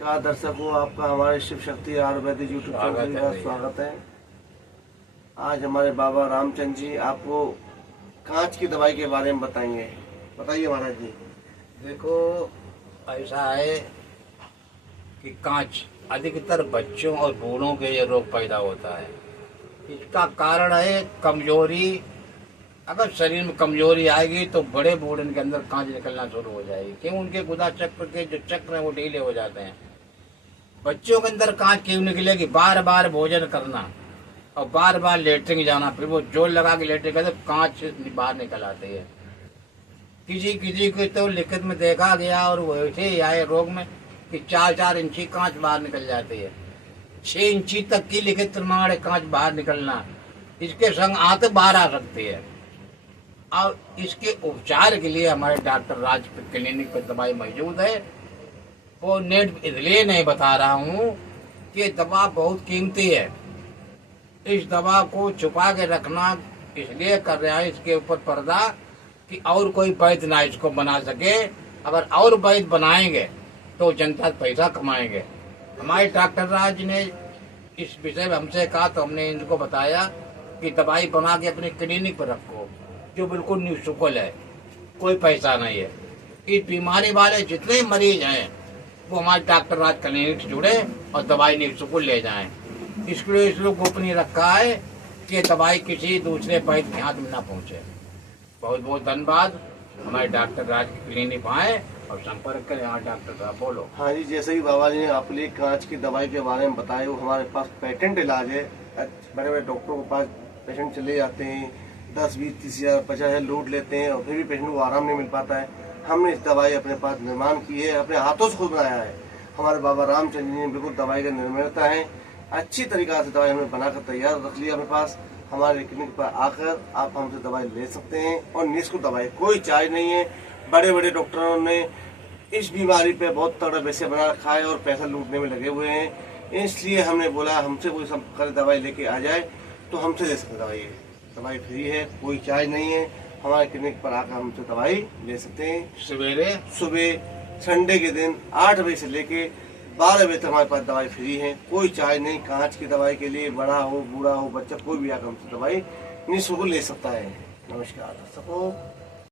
का दर्शकों, आपका हमारे शिव शक्ति आयुर्वेदिक यूट्यूब चैनल में स्वागत है। आज हमारे बाबा रामचंद्र जी आपको कांच की दवाई के बारे में बताएंगे। बताइए महाराज जी। देखो, ऐसा है कि कांच अधिकतर बच्चों और बूढ़ों के ये रोग पैदा होता है। इसका कारण है कमजोरी। अगर शरीर में कमजोरी आएगी तो बड़े बूढ़े के अंदर कांच निकलना शुरू हो जाएगी। क्यों? उनके गुदा चक्र के जो चक्र है वो ढीले हो जाते हैं। बच्चों के अंदर कांच क्यों निकलेगी? बार बार भोजन करना और बार बार लेटरिंग जाना, फिर वो जोर लगा के लेटरिंग करते कांच बाहर निकल आती है। किसी किसी को तो लिखित में देखा गया और वैसे ही आए रोग में कि 4-4 इंची कांच बाहर निकल जाती है। 6 इंची तक की लिखित प्रमाण है कांच बाहर निकलना। इसके संग आंत बाहर आ सकती है। और इसके उपचार के लिए हमारे डॉक्टर राज क्लिनिक पर दवाई मौजूद है। वो नेट इसलिए नहीं बता रहा हूँ कि दवा बहुत कीमती है। इस दवा को छुपा के रखना इसलिए कर रहा है इसके ऊपर पर्दा कि और कोई वैद्य ना इसको बना सके। अगर और वैद्य बनाएंगे तो जनता पैसा कमाएंगे। हमारे डॉक्टर राज ने इस विषय में हमसे कहा तो हमने इनको बताया कि दवाई बना के अपने क्लिनिक पर रखो, जो बिल्कुल निःशुल्क है, कोई पैसा नहीं है। इस बीमारी वाले जितने मरीज हैं वो हमारे डॉक्टर राज क्लिनिक से जुड़े और दवाई निःशुल्क ले जाएं। इसलिए इसलिए गोपनीय रखा है कि दवाई किसी दूसरे वैद्य के हाथ में न पहुंचे। बहुत बहुत धन्यवाद। हमारे डॉक्टर राज की क्लिनिक आए और संपर्क करें। हाँ डॉक्टर साहब बोलो। हाँ जी, जैसे ही बाबा जी ने आप लिए कांच की दवाई के बारे में बताया, वो हमारे पास पेटेंट इलाज है। बड़े बड़े डॉक्टरों के पास पेशेंट चले जाते हैं, 10, 20, 30 हजार 50 हजार लूट लेते हैं और फिर भी पेशेंट को आराम नहीं मिल पाता है। हमने इस दवाई अपने पास निर्माण की है, अपने हाथों से खुद बनाया है। हमारे बाबा रामचंद्र जी ने बिल्कुल दवाई का निर्माता है। अच्छी तरीका से दवाई हमने बनाकर तैयार रख लिया अपने पास। हमारे क्लिनिक पर आकर आप हमसे दवाई ले सकते हैं और निःशुल्क दवाई, कोई चार्ज नहीं है। बड़े बड़े डॉक्टरों ने इस बीमारी पे बहुत तगड़ा वैसे बना रखा है और पैसा लूटने में लगे हुए हैं। इसलिए हमने बोला हमसे कोई सब दवाई लेके आ जाए तो हमसे ले सकते। दवाई फ्री है, कोई चार्ज नहीं है। हमारे क्लिनिक पर आकर हमसे दवाई ले सकते हैं। सुबह संडे के दिन 8 बजे से लेके 12 बजे तक हमारे पास दवाई फ्री है, कोई चार्ज नहीं। कांच की दवाई के लिए बड़ा हो, बूढ़ा हो, बच्चा, कोई भी आकर हमसे दवाई निःशुल्क ले सकता है। नमस्कार दर्शकों।